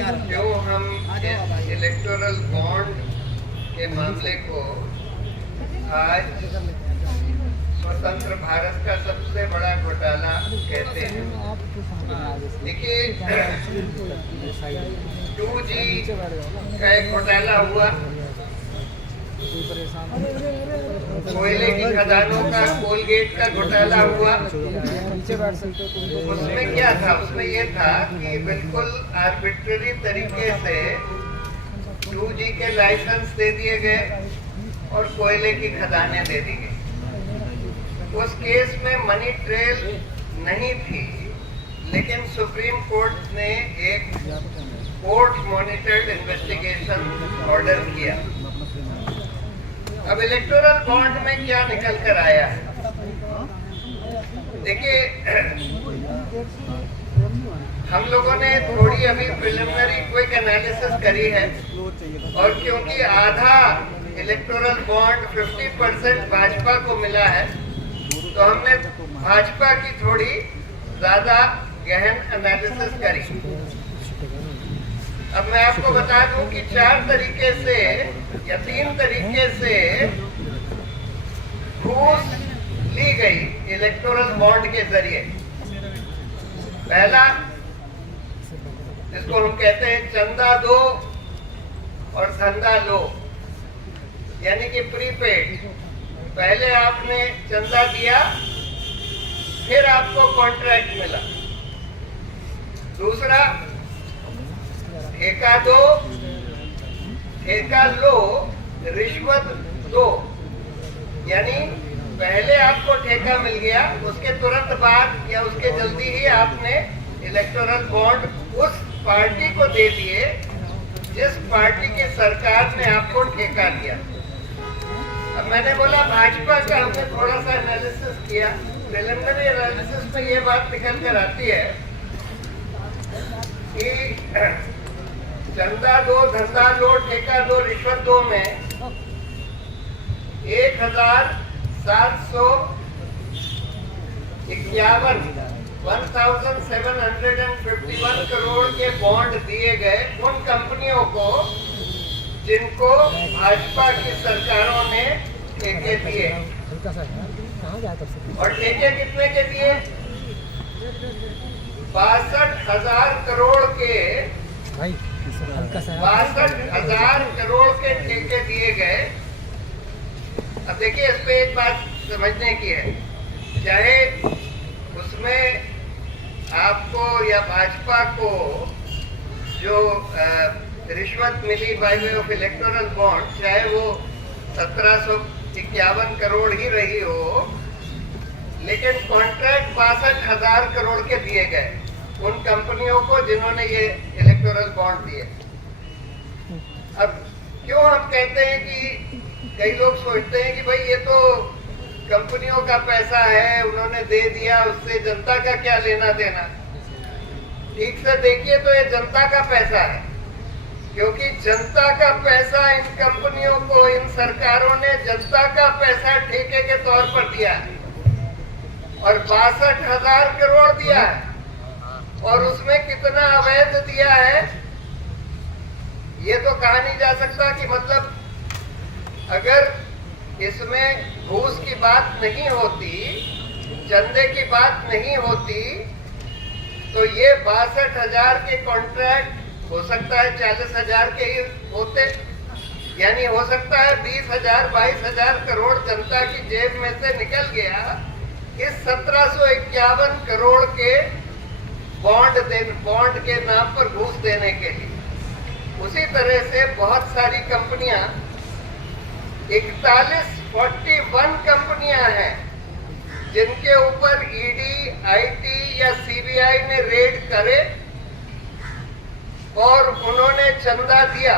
क्यों हम इस इलेक्टोरल बॉन्ड के मामले को आज स्वतंत्र भारत का सबसे बड़ा घोटाला कहते हैं। देखिए 2G का एक घोटाला हुआ, कोयले की खदानों का कोलगेट का घोटाला हुआ। उसमें क्या था? उसमें ये था कि बिल्कुल आर्बिट्ररी तरीके से 2G के लाइसेंस दे दिए गए और कोयले की खदानें दे दी गई। उस केस में मनी ट्रेल नहीं थी, लेकिन सुप्रीम कोर्ट ने एक कोर्ट मॉनिटर्ड इन्वेस्टिगेशन ऑर्डर किया। अब इलेक्टोरल बॉन्ड में क्या निकल कर आया है? देखिए, हम लोगों ने थोड़ी अभी प्रिलिमिनरी क्विक एनालिसिस करी है, और क्योंकि आधा इलेक्टोरल बॉन्ड 50% भाजपा को मिला है, तो हमने भाजपा की थोड़ी ज्यादा गहन एनालिसिस करी। अब मैं आपको बता दूं कि 4 तरीके से या 3 तरीके से घूस ली गई इलेक्टोरल बॉन्ड के जरिए। पहला, जिसको हम कहते हैं चंदा दो और धंधा लो, यानी कि प्रीपेड। पहले आपने चंदा दिया, फिर आपको कॉन्ट्रैक्ट मिला। दूसरा, ठेका दो, ठेका लो, रिश्वत दो, यानी पहले आपको ठेका मिल गया, उसके तुरंत बाद या उसके जल्दी ही आपने इलेक्टोरल बॉन्ड उस पार्टी को दे दिए जिस पार्टी की सरकार ने आपको ठेका दिया। अब मैंने बोला भाजपा का हमने थोड़ा सा एनालिसिस किया। प्रिलिमिनरी एनालिसिस में ये बात निकल कर आती है कि चंदा दो, धंधा लो, ठेका दो, रिश्वत दो में 1751 करोड़ के बॉन्ड दिए गए उन कंपनियों को जिनको भाजपा की सरकारों ने ठेके दिए। और ठेके कितने के दिए? 62,000 करोड़ के 62,000 करोड़ के ठेके दिए गए। अब देखिए, इस पे एक बात समझने की है, चाहे उसमें आपको या भाजपा को जो रिश्वत मिली by way of electoral bond, चाहे वो 1751 करोड़ ही रही हो, लेकिन कॉन्ट्रैक्ट 62,000 करोड़ के दिए गए उन कंपनियों को जिन्होंने ये इलेक्टोरल बॉन्ड दिए। अब क्यों हम कहते हैं कि कई लोग सोचते हैं कि भाई ये तो कंपनियों का पैसा है, उन्होंने दे दिया, उससे जनता का क्या लेना देना। ठीक से देखिए तो ये जनता का पैसा है, क्योंकि जनता का पैसा इन कंपनियों को, इन सरकारों ने जनता का पैसा ठेके के तौर पर दिया है और 62,000 करोड़ दिया है। और उसमें कितना अवैध दिया है ये तो कहा नहीं जा सकता कि मतलब अगर इसमें घूस की बात नहीं होती, चंदे की बात नहीं होती, तो ये 62,000 के कॉन्ट्रैक्ट हो सकता है 40,000 के ही होते, यानी हो सकता है 20,000 22,000 करोड़ जनता की जेब में से निकल गया इस 1751 करोड़ के बॉन्ड के नाम पर घूस देने के लिए। उसी तरह से बहुत सारी कंपनियां, 41 कंपनियां हैं जिनके ऊपर ईडी, आईटी या सीबीआई ने रेड करे और उन्होंने चंदा दिया।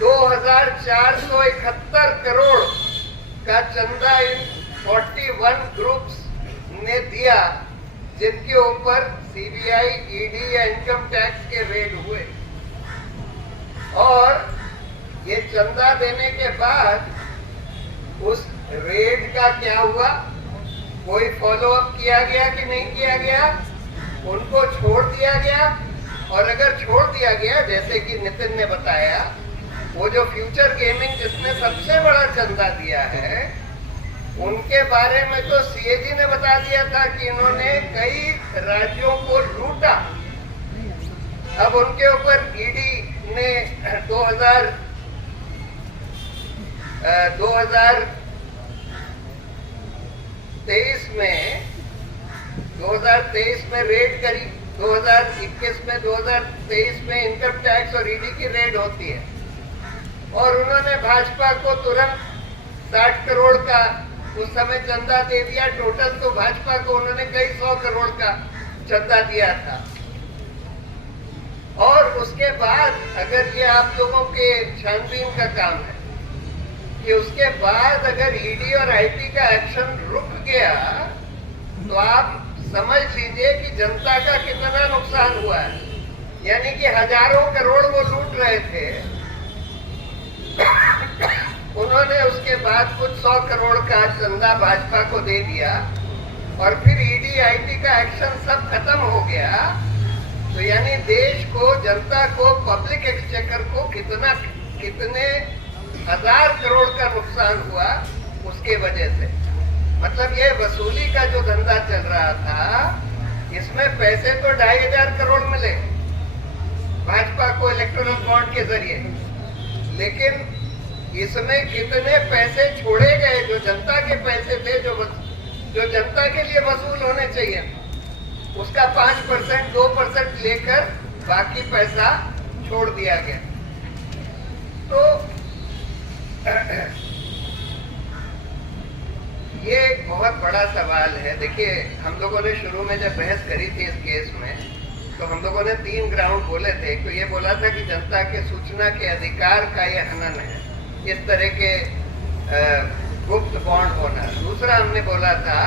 2,471 करोड़ का चंदा इन 41 ग्रुप्स ने दिया जिनके ऊपर सीबीआई, ईडी या इनकम टैक्स के रेड हुए। और ये चंदा देने के बाद उस रेड का क्या हुआ, कोई फॉलो अप किया गया कि नहीं किया गया, उनको छोड़ दिया गया और अगर छोड़ दिया गया, जैसे कि नितिन ने बताया, वो जो फ्यूचर गेमिंग जिसने सबसे बड़ा चंदा दिया है, उनके बारे में तो सीएजी ने बता दिया था कि इन्होंने कई राज्यों को लूटा। अब उनके ऊपर ईडी ने 2023 में रेड करी, 2021 में, 2023 में इनकम टैक्स और ईडी की रेड होती है, और उन्होंने भाजपा को तुरंत 60 करोड़ का उस समय चंदा दे दिया। टोटल तो भाजपा को उन्होंने कई 100 करोड़ का चंदा दिया था। और उसके बाद अगर ये आप लोगों के छानबीन का काम है कि उसके बाद अगर ईडी और आईटी का एक्शन रुक गया, तो आप समझ लीजिए कि जनता का कितना नुकसान हुआ है। यानी कि हजारों करोड़ वो लूट रहे थे, उन्होंने उसके बाद कुछ 100 करोड़ का चंदा भाजपा को दे दिया, और फिर ईडी आईटी का एक्शन सब खत्म हो गया। तो यानी देश को, जनता को, पब्लिक एक्सचेकर को कितने हजार करोड़ का नुकसान हुआ उसके वजह से। मतलब ये वसूली का जो धंधा चल रहा था, इसमें पैसे तो 2500 करोड़ मिले भाजपा को इलेक्टोरल बॉन्ड के जरिए, लेकिन इसमें कितने पैसे छोड़े गए जो जनता के पैसे थे, जो जनता के लिए वसूल होने चाहिए, उसका 5%, 2% लेकर बाकी पैसा छोड़ दिया गया। तो ये एक बहुत बड़ा सवाल है। देखिए, हम लोगों ने शुरू में जब बहस करी थी इस केस में, तो हम लोगों ने 3 ग्राउंड बोले थे। तो ये बोला था कि जनता के सूचना के अधिकार का ये हनन है, इस तरह के गुप्त बॉन्ड होना। दूसरा हमने बोला था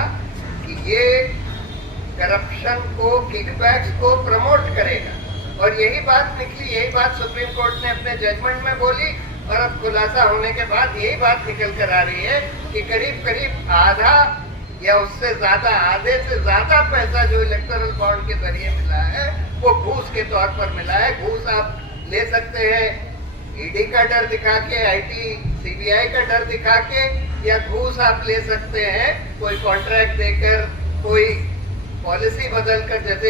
कि ये करप्शन को, किकबैक्स को प्रमोट करेगा, और यही बात निकली, यही बात सुप्रीम कोर्ट ने अपने जजमेंट में बोली, और अब खुलासा होने के बाद यही बात निकल कर आ रही है कि करीब करीब आधा या उससे ज्यादा, आधे से ज्यादा पैसा जो इलेक्टोरल बॉन्ड के जरिए मिला है, वो घूस के तौर पर मिला है। घूस आप ले सकते हैं ईडी का डर दिखा के, आईटी सीबीआई का डर दिखा के, या घूस आप ले सकते हैं कोई कॉन्ट्रैक्ट देकर, कोई पॉलिसी बदलकर। जैसे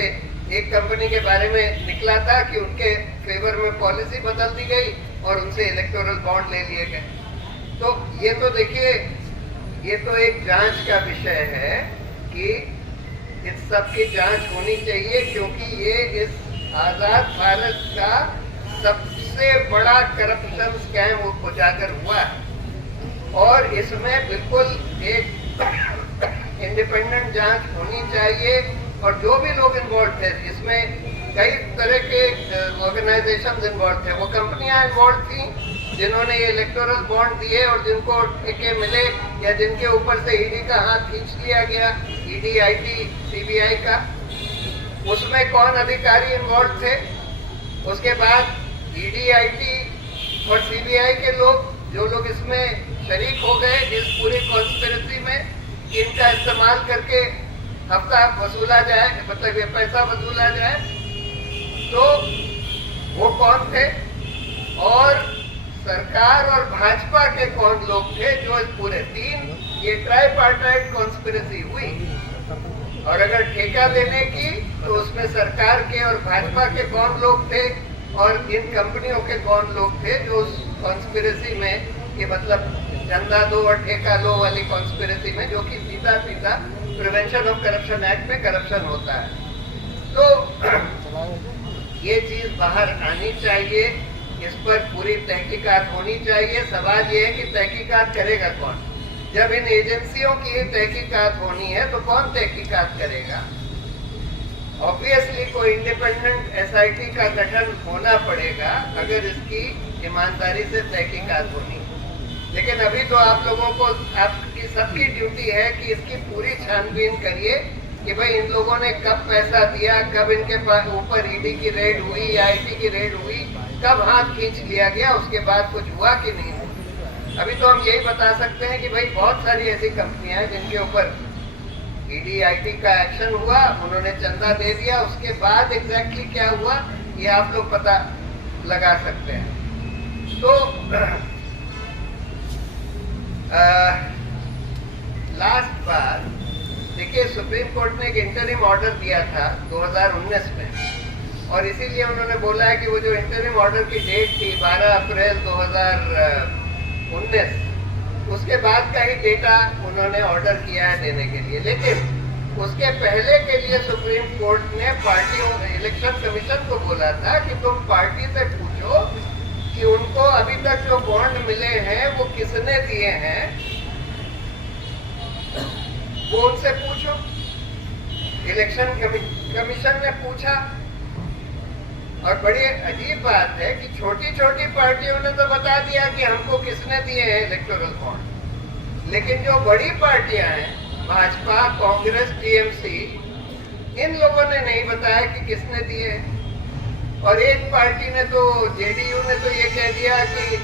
एक कंपनी के बारे में निकला था कि उनके फेवर में पॉलिसी बदल दी गई और उनसे इलेक्टोरल बॉन्ड ले लिए गए। तो ये तो देखिए, ये तो एक जांच का विषय है कि इस सब की जांच होनी चाहिए, क्योंकि ये इस आजाद भारत का सबसे बड़ा करप्शन स्कैम उजागर हुआ है, और इसमें बिल्कुल एक इंडिपेंडेंट जांच होनी चाहिए। और जो भी लोग इन्वॉल्व थे, जिसमें कई तरह के ऑर्गेनाइजेशंस इन्वॉल्व थे, वो कंपनियां इन्वॉल्व थी जिन्होंने ये इलेक्टोरल बॉन्ड दिए और जिनको टिके मिले, या जिनके ऊपर से ईडी का हाथ खींच लिया गया, ईडी, आईटी, सीबीआई का। उसमें कौन अधिकारी इन्वॉल्व थे, उसके बाद ईडी, आईटी और सीबीआई के लोग, जो लोग इसमें शरीक हो गए, जिस पूरी कॉन्स्पिरेसी में इनका इस्तेमाल करके हफ्ता वसूला जाए, मतलब ये पैसा वसूला जाए, तो वो कौन थे, और सरकार और भाजपा के कौन लोग थे जो इस पूरे ये ट्राइपार्टाइट कॉन्स्पिरेसी हुई। और अगर ठेका देने की, तो उसमें सरकार के और भाजपा के कौन लोग थे, और इन कंपनियों के कौन लोग थे जो उस कॉन्स्पिरेसी में, ये मतलब चंदा दो और ठेका लो वाली कॉन्स्पिरेसी में, जो कि सीधा सीधा प्रिवेंशन ऑफ करप्शन एक्ट में करप्शन होता है। तो ये चीज बाहर आनी चाहिए, इस पर पूरी तहकीकात होनी चाहिए। सवाल ये है कि तहकीकात करेगा कौन? जब इन एजेंसियों की तहकीकात होनी है, तो कौन तहकीकात करेगा? ऑब्वियसली कोई इंडिपेंडेंट एसआईटी का गठन होना पड़ेगा अगर इसकी ईमानदारी से तहकीकात होनी। लेकिन अभी तो आप लोगों को, आपकी सबकी ड्यूटी है कि इसकी पूरी छानबीन करिए कि भाई इन लोगों ने कब पैसा दिया, कब इनके ऊपर ईडी की रेड हुई या आईटी की रेड हुई, कब हाथ खींच लिया गया, उसके बाद कुछ हुआ कि नहीं हुआ। अभी तो हम यही बता सकते हैं कि भाई बहुत सारी ऐसी कंपनियां हैं जिनके ऊपर ईडी, आईटी का एक्शन हुआ, उन्होंने चंदा दे दिया, उसके बाद एग्जैक्टली क्या हुआ ये आप लोग पता लगा सकते हैं। तो लास्ट बार देखिए सुप्रीम कोर्ट ने एक इंटरिम ऑर्डर दिया था 2019 में, और इसीलिए उन्होंने बोला है कि वो जो इंटरिम ऑर्डर की डेट थी 12 अप्रैल 2019, उसके बाद का ही डेटा उन्होंने ऑर्डर किया है देने के लिए। लेकिन उसके पहले के लिए सुप्रीम कोर्ट ने पार्टियों इलेक्शन कमीशन को बोला था कि तुम पार्टी से पूछो कि उनको अभी तक जो बॉन्ड मिले हैं वो किसने दिए हैं, वो उनसे पूछो। इलेक्शन कमीशन ने पूछा, और बड़ी अजीब बात है कि छोटी छोटी पार्टियों ने तो बता दिया कि हमको किसने दिए हैं इलेक्टोरल बॉन्ड, लेकिन जो बड़ी पार्टियां हैं भाजपा, कांग्रेस, टीएमसी, इन लोगों ने नहीं बताया कि किसने दिए हैं। और एक पार्टी ने तो, जेडीयू ने तो ये कह दिया कि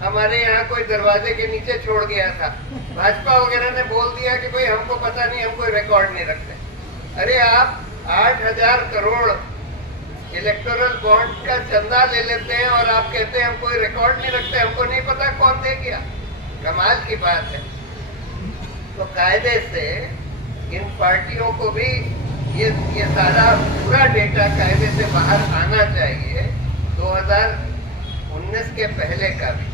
हमारे यहाँ कोई दरवाजे के नीचे छोड़ गया था। भाजपा वगैरह ने बोल दिया कि भाई हमको पता नहीं, हम कोई रिकॉर्ड नहीं रखते। अरे आप 8,000 करोड़ इलेक्टोरल बॉन्ड का चंदा ले लेते हैं और आप कहते हैं हम कोई रिकॉर्ड नहीं रखते, हमको नहीं पता कौन दे गया। कमाल की बात है। तो कायदे से इन पार्टियों को भी ये सारा पूरा डेटा कायदे से बाहर आना चाहिए, 2019 के पहले का भी।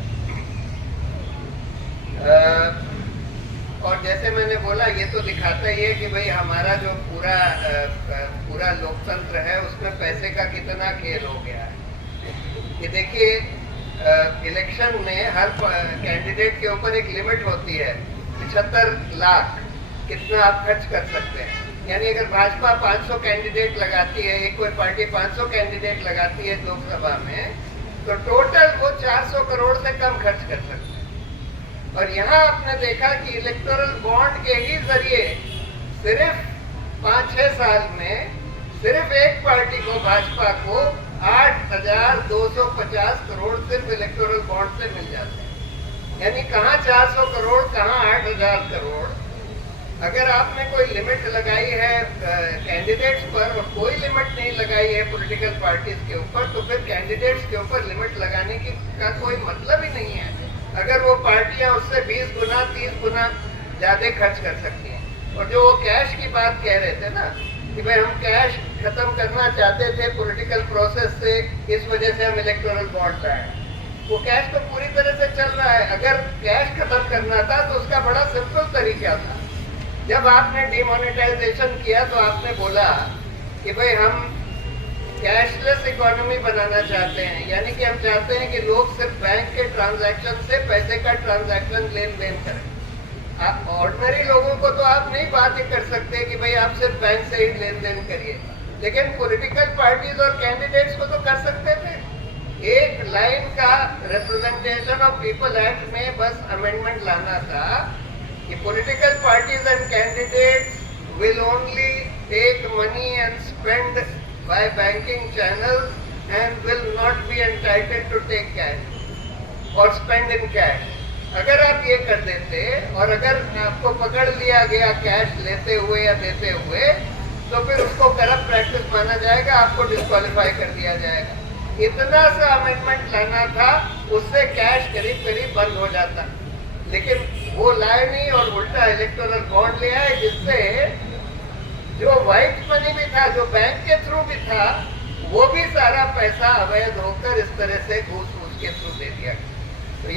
और जैसे मैंने बोला, ये तो दिखाता ही है कि भाई हमारा जो पूरा लोकतंत्र है उसमें पैसे का कितना खेल हो गया है। ये देखिए, इलेक्शन में हर कैंडिडेट के ऊपर एक लिमिट होती है, 75 लाख कितना आप खर्च कर सकते हैं। यानी अगर भाजपा 500 कैंडिडेट लगाती है, एक कोई पार्टी 500 कैंडिडेट लगाती है लोकसभा में, तो टोटल वो 400 करोड़ से कम खर्च कर सकते हैं। और यहाँ आपने देखा कि इलेक्टोरल बॉन्ड के ही जरिए सिर्फ 5-6 साल में सिर्फ एक पार्टी को, भाजपा को 8,250 करोड़ सिर्फ इलेक्टोरल बॉन्ड से मिल जाते हैं। यानी कहाँ 400 करोड़, कहाँ 8,000 करोड़। अगर आपने कोई लिमिट लगाई है कैंडिडेट्स पर और कोई लिमिट नहीं लगाई है पॉलिटिकल पार्टीज के ऊपर, तो फिर कैंडिडेट्स के ऊपर लिमिट लगाने का कोई मतलब ही नहीं है। अगर वो पार्टियां उससे 20 गुना 30 गुना ज्यादा खर्च कर सकती हैं। और जो वो कैश की बात कह रहे थे ना कि भाई हम कैश खत्म करना चाहते थे पॉलिटिकल प्रोसेस से, इस वजह से हम इलेक्टोरल बॉन्ड लाए, वो कैश तो पूरी तरह से चल रहा है। अगर कैश खत्म करना था तो उसका बड़ा सिंपल तरीका था। जब आपने डिमोनेटाइजेशन किया तो आपने बोला कि भाई हम कैशलेस इकोनॉमी बनाना चाहते हैं, यानी कि हम चाहते हैं कि लोग सिर्फ बैंक के ट्रांजैक्शन से पैसे का ट्रांजैक्शन लेन देन करें। ऑर्डिनरी लोगों को तो आप नहीं बात ही कर सकते कि भाई आप सिर्फ बैंक से ही लेन देन करिए, लेकिन पॉलिटिकल पार्टीज और कैंडिडेट्स को तो कर सकते थे। एक लाइन का रिप्रेजेंटेशन ऑफ पीपल एक्ट में बस अमेंडमेंट लाना था कि political parties and candidates will only take money and spend by banking channels and will not be entitled to take cash or spend in cash। अगर आप ये कर देते और अगर आपको पकड़ लिया गया कैश लेते हुए या देते हुए, तो फिर उसको करप्ट प्रैक्टिस माना जाएगा, आपको डिस्क्वालीफाई कर दिया जाएगा। इतना सा अमेंडमेंट लाना था, उससे कैश करीब करीब बंद हो जाता, लेकिन वो लाए नहीं और उल्टा इलेक्टोरल बॉन्ड ले आए, जिससे जो व्हाइट मनी भी था, जो बैंक के थ्रू भी था, वो भी सारा पैसा अवैध होकर इस तरह से घूस के थ्रू दे दिया। तो